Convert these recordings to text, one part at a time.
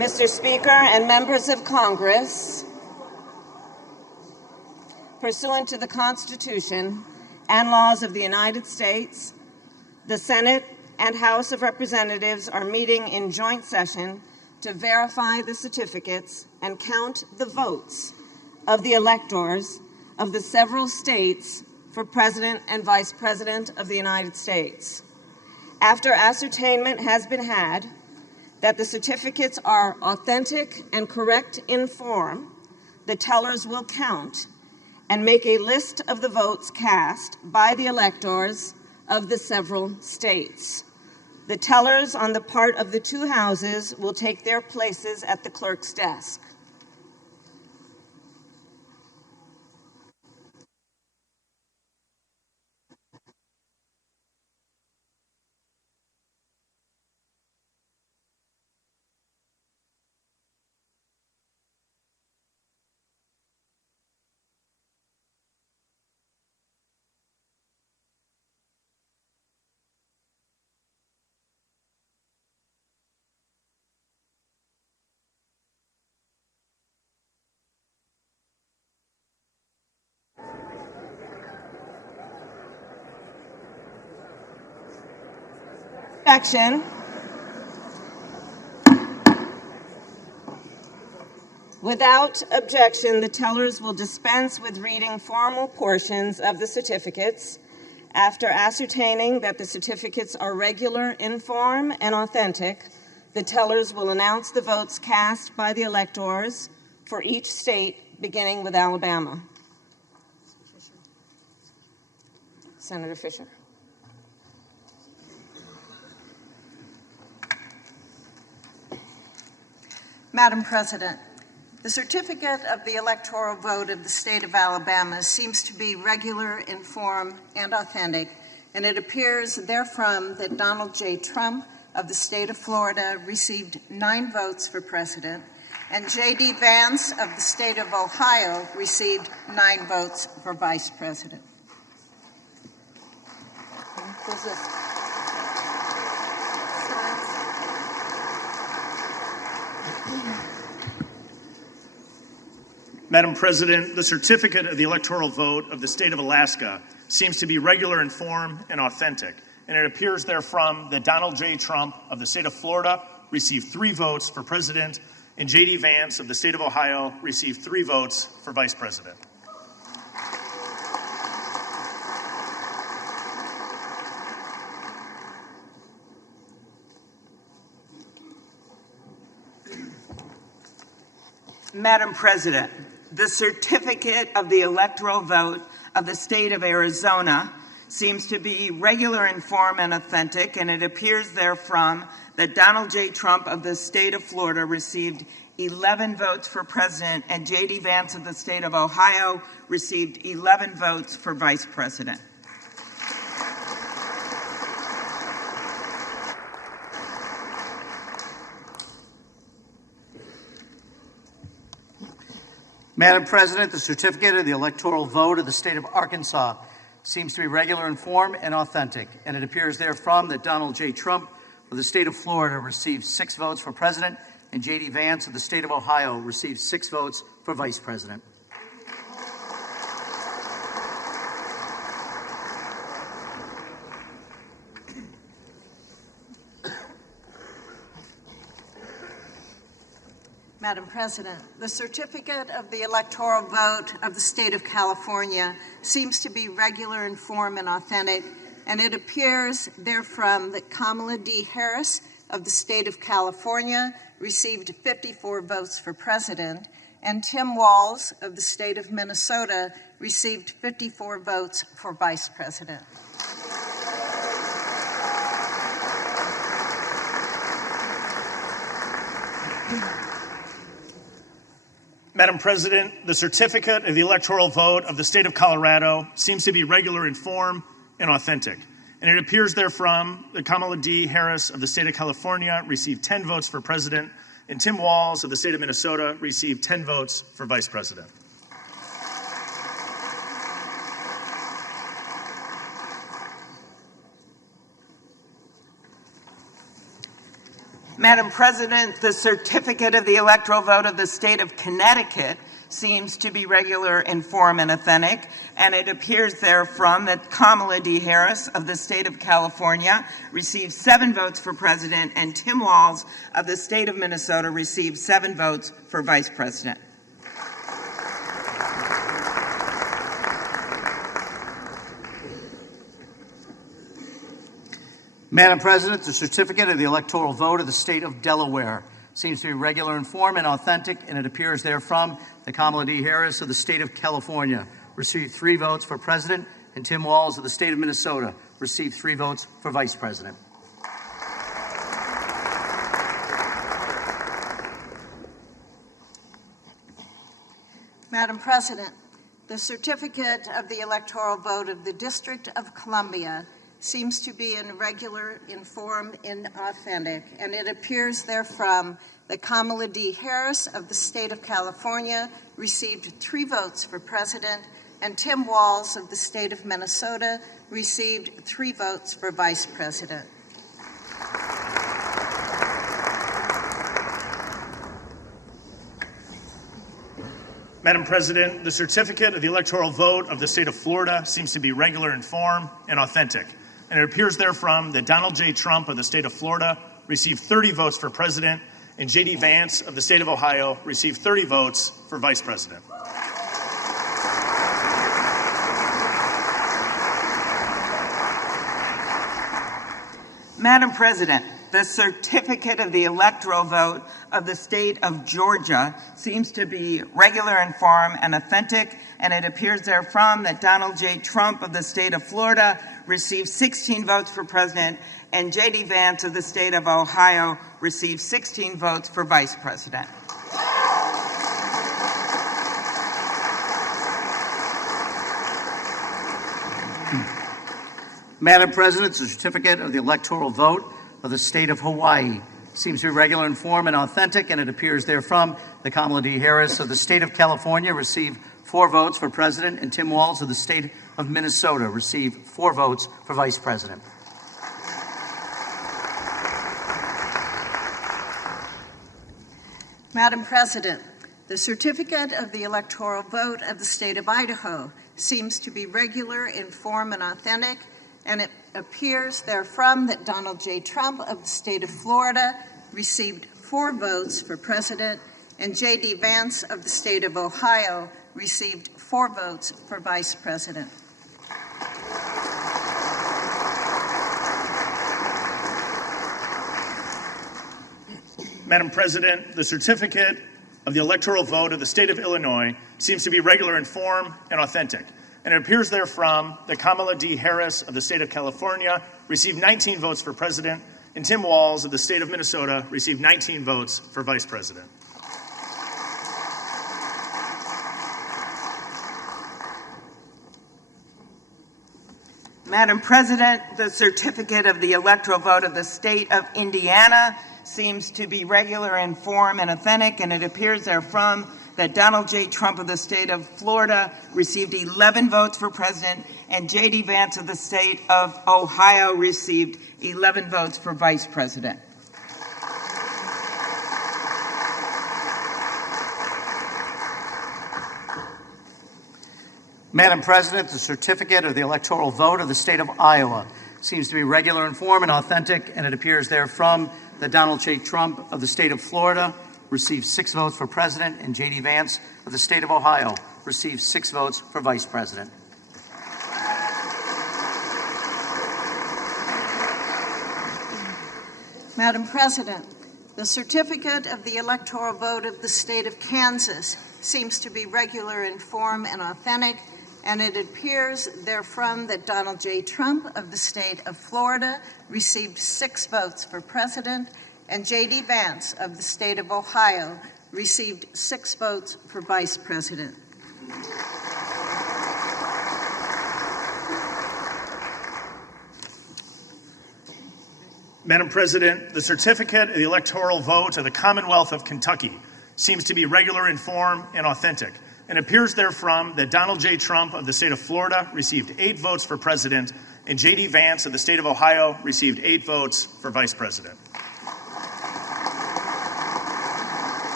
Mr. Speaker and members of Congress, pursuant to the Constitution and laws of the United States, the Senate and House of Representatives are meeting in joint session to verify the certificates and count the votes of the electors of the several states for President and Vice President of the United States. After ascertainment has been had that the certificates are authentic and correct in form, the tellers will count and make a list of the votes cast by the electors of the several states. The tellers on the part of the two houses will take their places at the clerk's desk. Objection. Without objection, the tellers will dispense with reading formal portions of the certificates. After ascertaining that the certificates are regular in form and authentic, the tellers will announce the votes cast by the electors for each state, beginning with Alabama. Senator Fisher. Madam President, the certificate of the electoral vote of the state of Alabama seems to be regular in form and authentic, and it appears therefrom that Donald J. Trump of the state of Florida received 9 votes for president, and JD Vance of the state of Ohio received 9 votes for vice president. Madam President, the certificate of the electoral vote of the state of Alaska seems to be regular in form and authentic, and it appears therefrom that Donald J. Trump of the state of Florida received 3 votes for president, and JD Vance of the state of Ohio received 3 votes for vice president. Madam President, the certificate of the electoral vote of the state of Arizona seems to be regular in form and authentic, and it appears therefrom that Donald J. Trump of the state of Florida received 11 votes for president, and JD Vance of the state of Ohio received 11 votes for vice president. Madam President, the certificate of the electoral vote of the state of Arkansas seems to be regular in form and authentic, and it appears therefrom that Donald J. Trump of the state of Florida received 6 votes for president, and JD Vance of the state of Ohio received 6 votes for vice president. Madam President, the certificate of the electoral vote of the state of California seems to be regular in form and authentic, and it appears therefrom that Kamala Harris of the state of California received 54 votes for president, and Tim Walz of the state of Minnesota received 54 votes for vice president. Madam President, the certificate of the electoral vote of the state of Colorado seems to be regular in form and authentic, and it appears therefrom that Kamala Harris of the state of California received 10 votes for president, and Tim Walz of the state of Minnesota received 10 votes for vice president. Madam President, the certificate of the electoral vote of the state of Connecticut seems to be regular in form and authentic, and it appears therefrom that Kamala Harris of the state of California received 7 votes for president, and Tim Walz of the state of Minnesota received 7 votes for vice president. Madam President, the certificate of the electoral vote of the state of Delaware seems to be regular in form and authentic, and it appears therefrom that Kamala Harris of the state of California received 3 votes for president, and Tim Walz of the state of Minnesota received 3 votes for vice president. Madam President, the certificate of the electoral vote of the District of Columbia seems to be irregular in form and authentic, and it appears therefrom that Kamala Harris of the state of California received 3 votes for president, and Tim Walz of the state of Minnesota received 3 votes for vice president. Madam President, the certificate of the electoral vote of the state of Florida seems to be regular in form and authentic, and it appears therefrom that Donald J. Trump of the state of Florida received 30 votes for president, and JD Vance of the state of Ohio received 30 votes for vice president. Madam President, the certificate of the electoral vote of the state of Georgia seems to be regular in form and authentic, and it appears therefrom that Donald J. Trump of the state of Florida received 16 votes for president, and JD Vance of the state of Ohio received 16 votes for vice president. Madam President, the certificate of the electoral vote of the state of Hawaii seems to be regular in form and authentic, and it appears therefrom that Kamala Harris of the state of California received 4 votes for president, and Tim Walz of the state of Minnesota received 4 votes for vice president. Madam President, the certificate of the electoral vote of the state of Idaho seems to be regular in form and authentic, and it appears therefrom that Donald J. Trump of the state of Florida received 4 votes for president, and JD Vance of the state of Ohio received 4 votes for vice president. Madam President, the certificate of the electoral vote of the state of Illinois seems to be regular in form and authentic, and it appears therefrom that Kamala Harris of the state of California received 19 votes for president, and Tim Walz of the state of Minnesota received 19 votes for vice president. Madam President, the certificate of the electoral vote of the state of Indiana seems to be regular in form and authentic, and it appears therefrom that Donald J. Trump of the state of Florida received 11 votes for president, and JD Vance of the state of Ohio received 11 votes for vice president. Madam President, the certificate of the electoral vote of the state of Iowa seems to be regular in form and authentic, and it appears therefrom that Donald J. Trump of the state of Florida received 6 votes for president, and JD Vance of the state of Ohio received 6 votes for vice president. Madam President, the certificate of the electoral vote of the state of Kansas seems to be regular in form and authentic, and it appears therefrom that Donald J. Trump of the state of Florida received 6 votes for president, and JD Vance of the state of Ohio received 6 votes for vice president. Madam President, the certificate of the electoral vote of the Commonwealth of Kentucky seems to be regular in form and authentic, and appears therefrom that Donald J. Trump of the state of Florida received 8 votes for president, and JD Vance of the state of Ohio received 8 votes for vice president.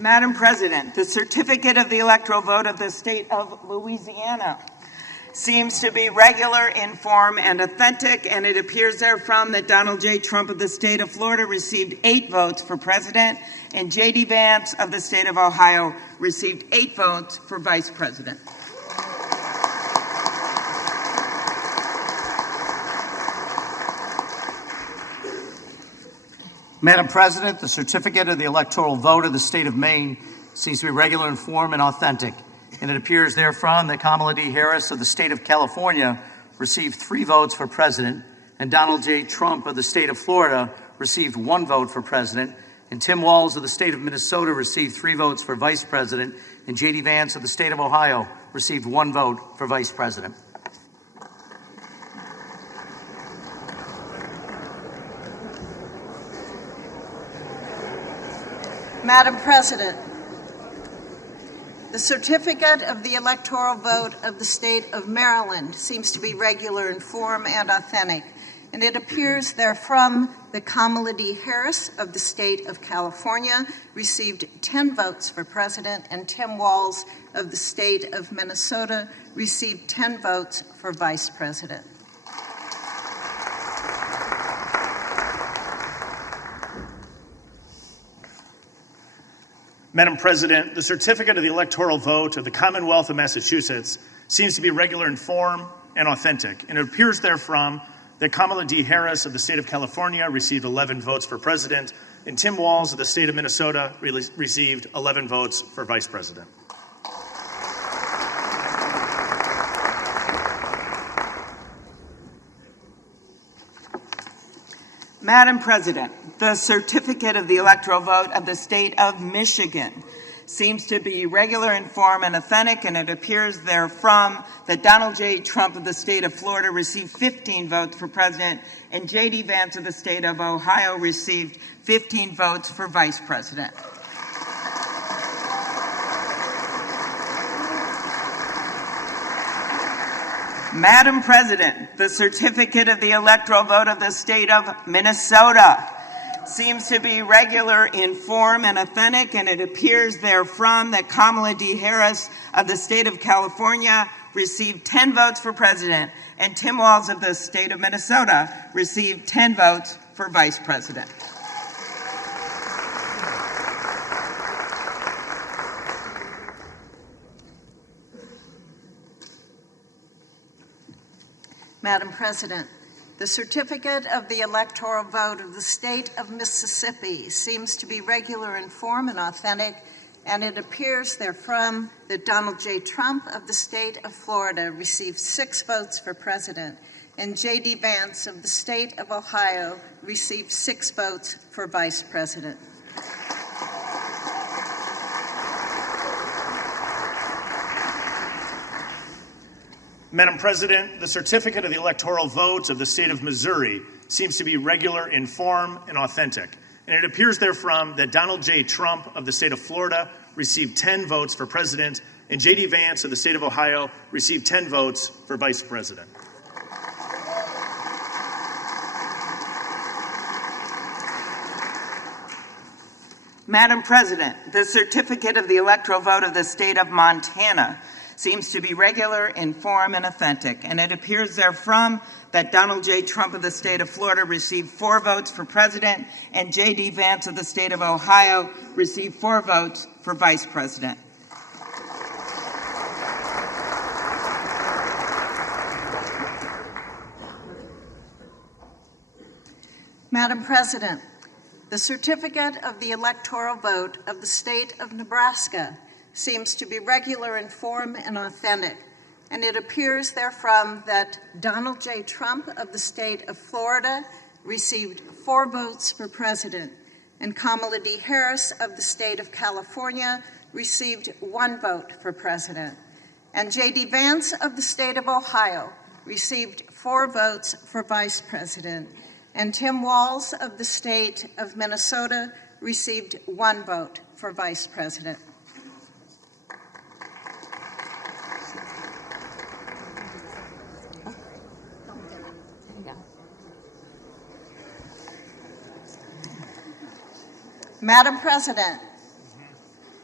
Madam President, the certificate of the electoral vote of the state of Louisiana seems to be regular in form and authentic, and it appears therefrom that Donald J. Trump of the state of Florida received 8 votes for president, and JD Vance of the state of Ohio received 8 votes for vice president. Madam President, the certificate of the electoral vote of the state of Maine seems to be regular in form and authentic, and it appears therefrom that Kamala Harris of the state of California received 3 votes for president, and Donald J. Trump of the state of Florida received 1 vote for president, and Tim Walz of the state of Minnesota received 3 votes for vice president, and JD Vance of the state of Ohio received 1 vote for vice president. Madam President, the certificate of the electoral vote of the state of Maryland seems to be regular in form and authentic, and it appears therefrom that Kamala Harris of the state of California received 10 votes for president, and Tim Walz of the state of Minnesota received 10 votes for vice president. Madam President, the certificate of the electoral vote of the Commonwealth of Massachusetts seems to be regular in form and authentic, and it appears therefrom that Kamala Harris of the state of California received 11 votes for president, and Tim Walz of the state of Minnesota received 11 votes for vice president. Madam President, the certificate of the electoral vote of the state of Michigan seems to be regular in form and authentic, and it appears therefrom that Donald J. Trump of the state of Florida received 15 votes for president, and JD Vance of the state of Ohio received 15 votes for vice president. Madam President, the certificate of the electoral vote of the state of Minnesota seems to be regular in form and authentic, and it appears therefrom that Kamala Harris of the state of California received 10 votes for president, and Tim Walz of the state of Minnesota received 10 votes for vice president. Madam President, the certificate of the electoral vote of the state of Mississippi seems to be regular in form and authentic, and it appears therefrom that Donald J. Trump of the state of Florida received 6 votes for president, and JD Vance of the state of Ohio received 6 votes for vice president. Madam President, the certificate of the electoral vote of the state of Missouri seems to be regular in form and authentic, and it appears therefrom that Donald J. Trump of the state of Florida received 10 votes for president, and JD Vance of the state of Ohio received 10 votes for vice president. Madam President, the certificate of the electoral vote of the state of Montana seems to be regular in form and authentic, and it appears therefrom that Donald J. Trump of the state of Florida received 4 votes for president, and JD Vance of the state of Ohio received 4 votes for vice president. Madam President, the certificate of the electoral vote of the state of Nebraska seems to be regular in form and authentic, and it appears therefrom that Donald J. Trump of the state of Florida received 4 votes for president, and Kamala Harris of the state of California received 1 vote for president, and JD Vance of the state of Ohio received 4 votes for vice president, and Tim Walz of the state of Minnesota received 1 vote for vice president. Madam President,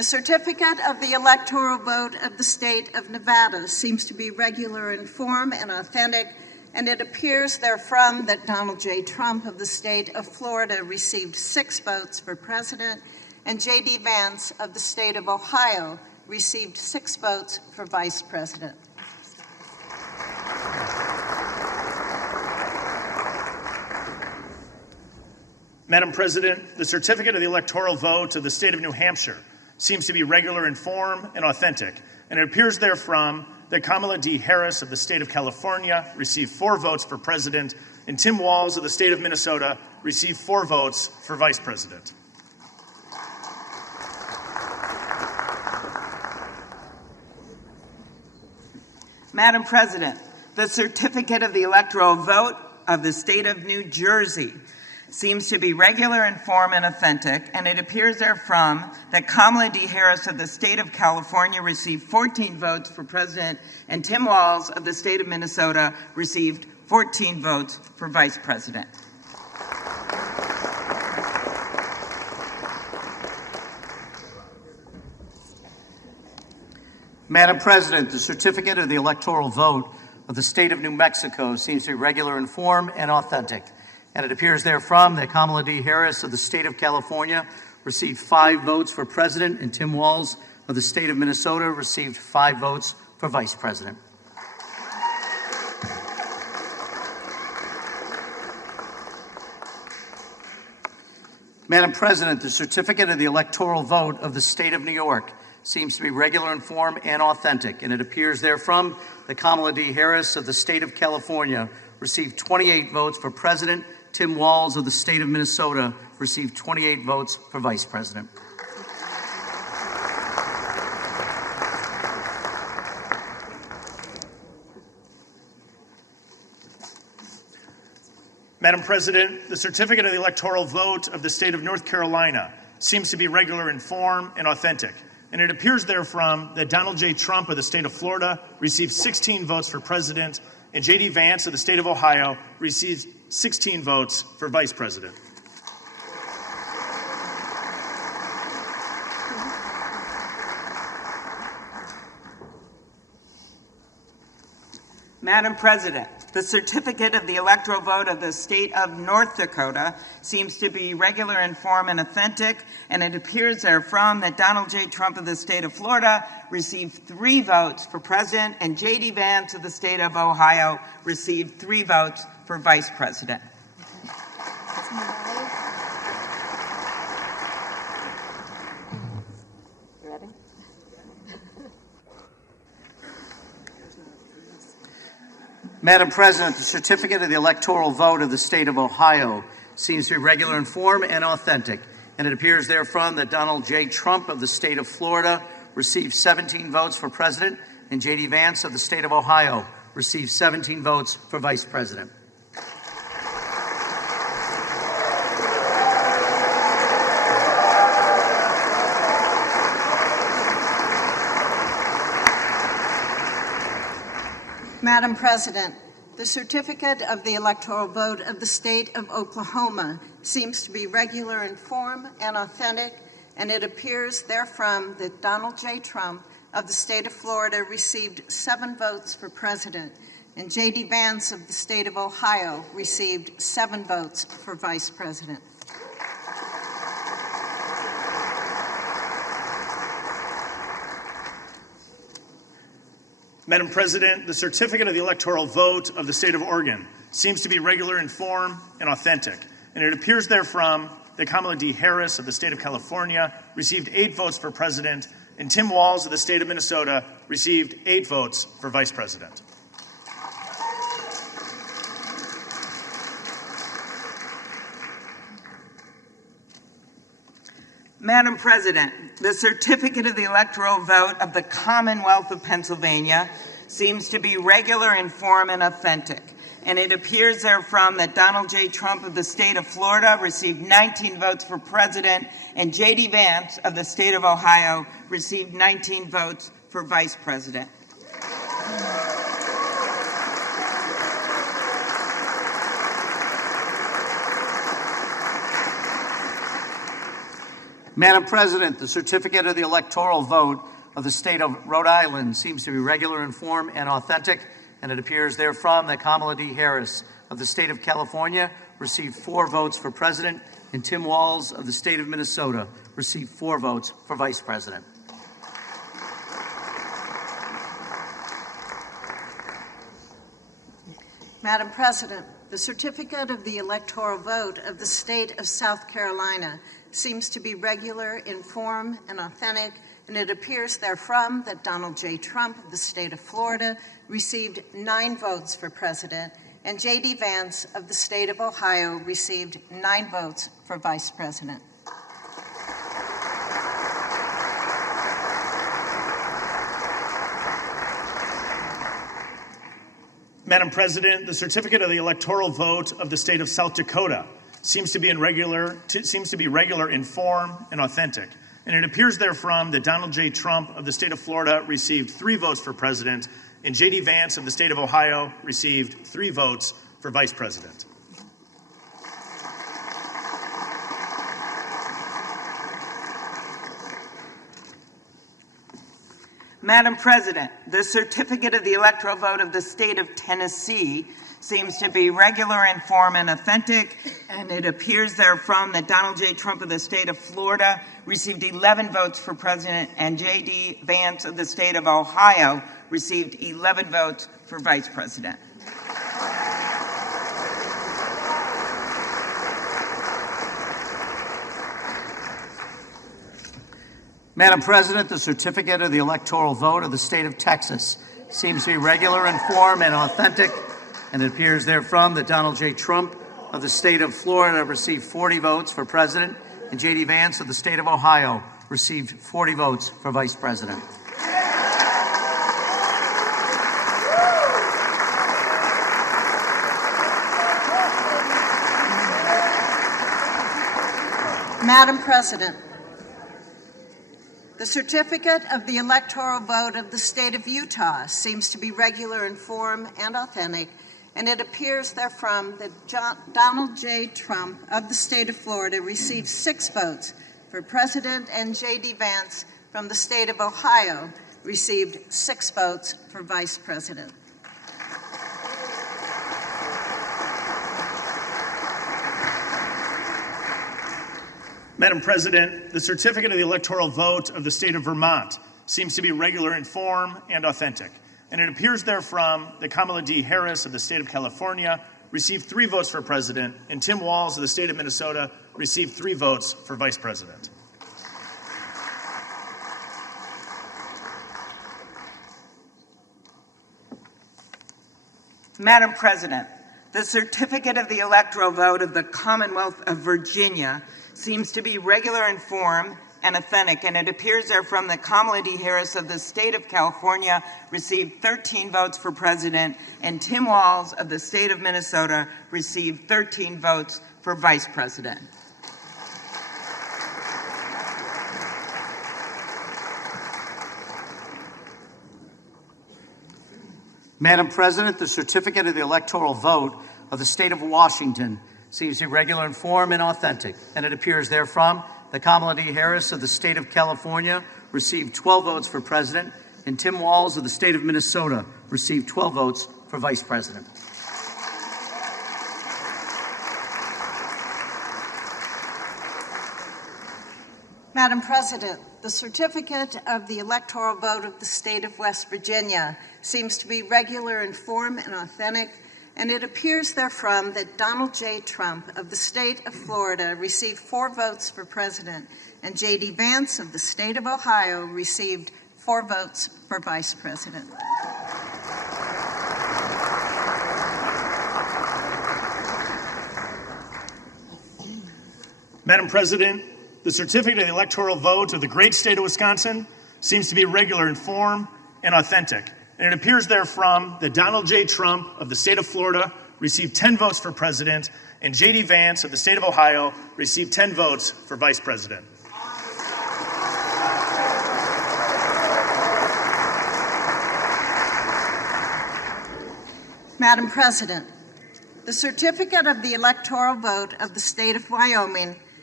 The certificate of the electoral vote of the state of Nevada seems to be regular in form and authentic, and it appears therefrom that Donald J. Trump of the state of Florida received 6 votes for president, and JD Vance of the state of Ohio received 6 votes for vice president. Madam President, the certificate of the electoral vote of the state of New Hampshire seems to be regular in form and authentic, and it appears therefrom that Kamala Harris of the state of California received 4 votes for president, and Tim Walz of the state of Minnesota received 4 votes for vice president. Madam President, the certificate of the electoral vote of the state of New Jersey seems to be regular in form and authentic, and it appears therefrom that Kamala Harris of the state of California received 14 votes for president, and Tim Walz of the state of Minnesota received 14 votes for vice president. Madam President, the certificate of the electoral vote of the state of New Mexico seems to be regular in form and authentic, and it appears therefrom that Kamala Harris of the state of California received 5 votes for president, and Tim Walz of the state of Minnesota received 5 votes for vice president. Madam President, the certificate of the electoral vote of the state of New York seems to be regular in form and authentic, and it appears therefrom that Kamala Harris of the state of California received 28 votes for president. Tim Walz of the state of Minnesota received 28 votes for vice president. Madam President, the certificate of the electoral vote of the state of North Carolina seems to be regular in form and authentic, and it appears therefrom that Donald J. Trump of the state of Florida received 16 votes for president, and JD Vance of the state of Ohio received 16 votes for vice president. Madam President, the certificate of the electoral vote of the state of North Dakota seems to be regular in form and authentic, and it appears therefrom that Donald J. Trump of the state of Florida received 3 votes for president, and JD Vance of the state of Ohio received 3 votes for vice president. Madam President, the certificate of the electoral vote of the state of Ohio seems to be regular in form and authentic, and it appears therefrom that Donald J. Trump of the state of Florida received 17 votes for president, and JD Vance of the state of Ohio received 17 votes for vice president. Madam President, the certificate of the electoral vote of the state of Oklahoma seems to be regular in form and authentic, and it appears therefrom that Donald J. Trump of the state of Florida received 7 votes for president, and JD Vance of the state of Ohio received 7 votes for vice president. Madam President, the certificate of the electoral vote of the state of Oregon seems to be regular in form and authentic, and it appears therefrom that Kamala Harris of the state of California received 8 votes for president, and Tim Walz of the state of Minnesota received 8 votes for vice president. Madam President, the certificate of the electoral vote of the Commonwealth of Pennsylvania seems to be regular in form and authentic, and it appears therefrom that Donald J. Trump of the state of Florida received 19 votes for president, and JD Vance of the state of Ohio received 19 votes for vice president. Madam President, the certificate of the electoral vote of the state of Rhode Island seems to be regular in form and authentic, and it appears therefrom that Kamala Harris of the state of California received 4 votes for president, and Tim Walz of the state of Minnesota received 4 votes for vice president. Madam President, the certificate of the electoral vote of the state of South Carolina seems to be regular in form and authentic, and it appears therefrom that Donald J. Trump of the state of Florida received 9 votes for president, and JD Vance of the state of Ohio received 9 votes for vice president. Madam President, the certificate of the electoral vote of the state of South Dakota seems to be regular in form and authentic, and it appears therefrom that Donald J. Trump of the state of Florida received 3 votes for president, and JD Vance of the state of Ohio received 3 votes for vice president. Madam President, the certificate of the electoral vote of the state of Tennessee seems to be regular in form and authentic, and it appears therefrom that Donald J. Trump of the state of Florida received 11 votes for president, and JD Vance of the state of Ohio received 11 votes for vice president. Madam President, the certificate of the electoral vote of the state of Texas seems to be regular in form and authentic, and it appears therefrom that Donald J. Trump of the state of Florida received 40 votes for president, and JD Vance of the state of Ohio received 40 votes for vice president. Madam President, the certificate of the electoral vote of the state of Utah seems to be regular in form and authentic, and it appears therefrom that Donald J. Trump of the state of Florida received 6 votes for president, and JD Vance from the state of Ohio received 6 votes for vice president. Madam President, the certificate of the electoral vote of the state of Vermont seems to be regular in form and authentic, and it appears therefrom that Kamala Harris of the state of California received 3 votes for president, and Tim Walz of the state of Minnesota received 3 votes for vice president. Madam President, the certificate of the electoral vote of the Commonwealth of Virginia seems to be regular in form and authentic, and it appears therefrom that Kamala Harris of the state of California received 13 votes for president, and Tim Walz of the state of Minnesota received 13 votes for vice president. Madam President, the certificate of the electoral vote of the state of Washington seems to be regular in form and authentic, and it appears therefrom that Kamala Harris of the state of California received 12 votes for president, and Tim Walz of the state of Minnesota received 12 votes for vice president. Madam President, the certificate of the electoral vote of the state of West Virginia seems to be regular in form and authentic, and it appears therefrom that Donald J. Trump of the state of Florida received 4 votes for president, and JD Vance of the state of Ohio received 4 votes for vice president. Madam President, the certificate of the electoral vote of the great state of Wisconsin seems to be regular in form and authentic, and it appears therefrom that Donald J. Trump of the state of Florida received 10 votes for president, and JD Vance of the state of Ohio received 10 votes for vice president. Madam President, the certificate of the electoral vote of the state of Wyoming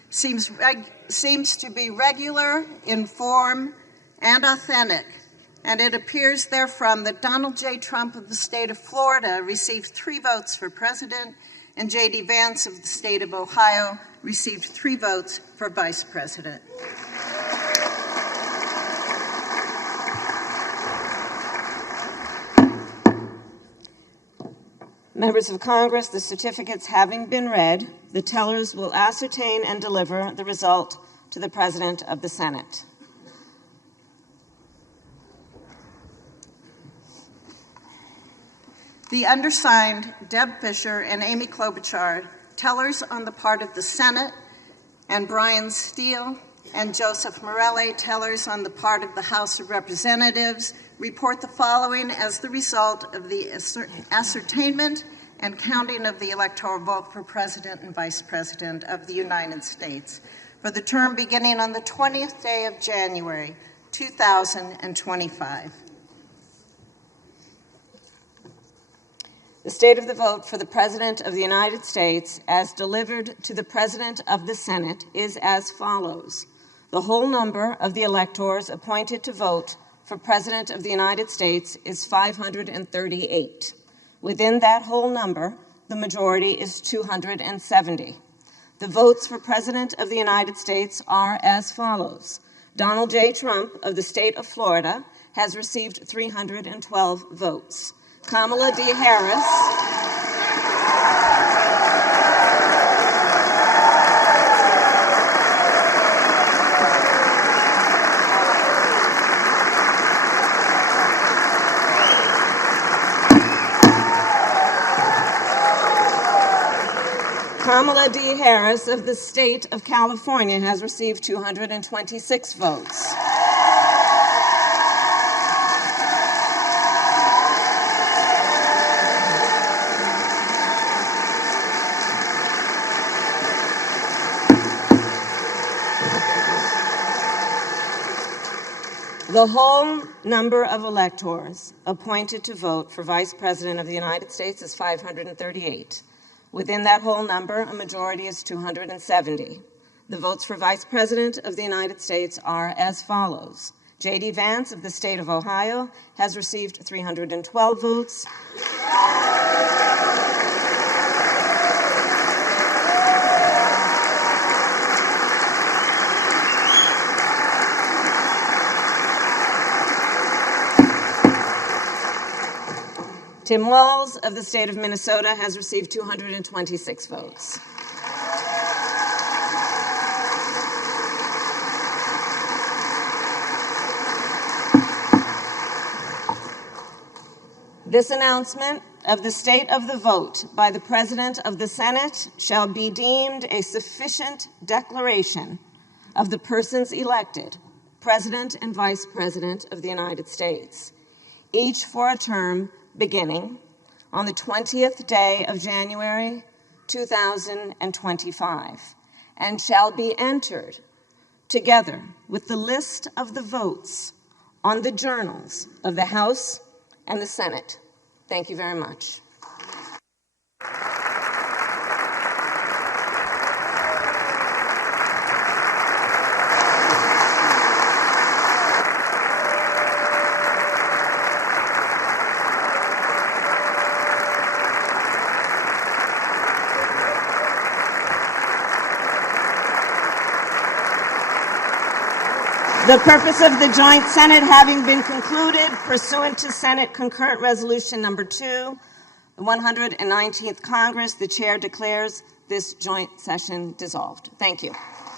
seems to be regular in form and authentic, and it appears therefrom that Donald J. Trump of the state of Florida received 3 votes for president, and JD Vance of the state of Ohio received 3 votes for vice president. Members of Congress, the certificates having been read, the tellers will ascertain and deliver the result to the President of the Senate. The undersigned, Deb Fisher and Amy Klobuchar, tellers on the part of the Senate, and Brian Steele and Joseph Morelli, tellers on the part of the House of Representatives, report the following as the result of the ascertainment and counting of the electoral vote for President and Vice President of the United States for the term beginning on the 20th day of January, 2025. The state of the vote for the President of the United States as delivered to the President of the Senate is as follows. The whole number of the electors appointed to vote for President of the United States is 538. Within that whole number, the majority is 270. The votes for President of the United States are as follows. Donald J. Trump of the state of Florida has received 312 votes. Kamala Harris Kamala D. Harris of the state of California has received 226 votes. The whole number of electors appointed to vote for Vice President of the United States is 538. Within that whole number, a majority is 270. The votes for Vice President of the United States are as follows. JD Vance of the state of Ohio has received 312 votes. Tim Walz of the state of Minnesota has received 226 votes. This announcement of the state of the vote by the President of the Senate shall be deemed a sufficient declaration of the persons elected, President and Vice President of the United States, each for a term beginning on the 20th day of January, 2025, and shall be entered together with the list of the votes on the journals of the House and the Senate. Thank you very much. The purpose of the joint Senate having been concluded, pursuant to Senate Concurrent Resolution Number 2, the 119th Congress, the chair declares this joint session dissolved. Thank you.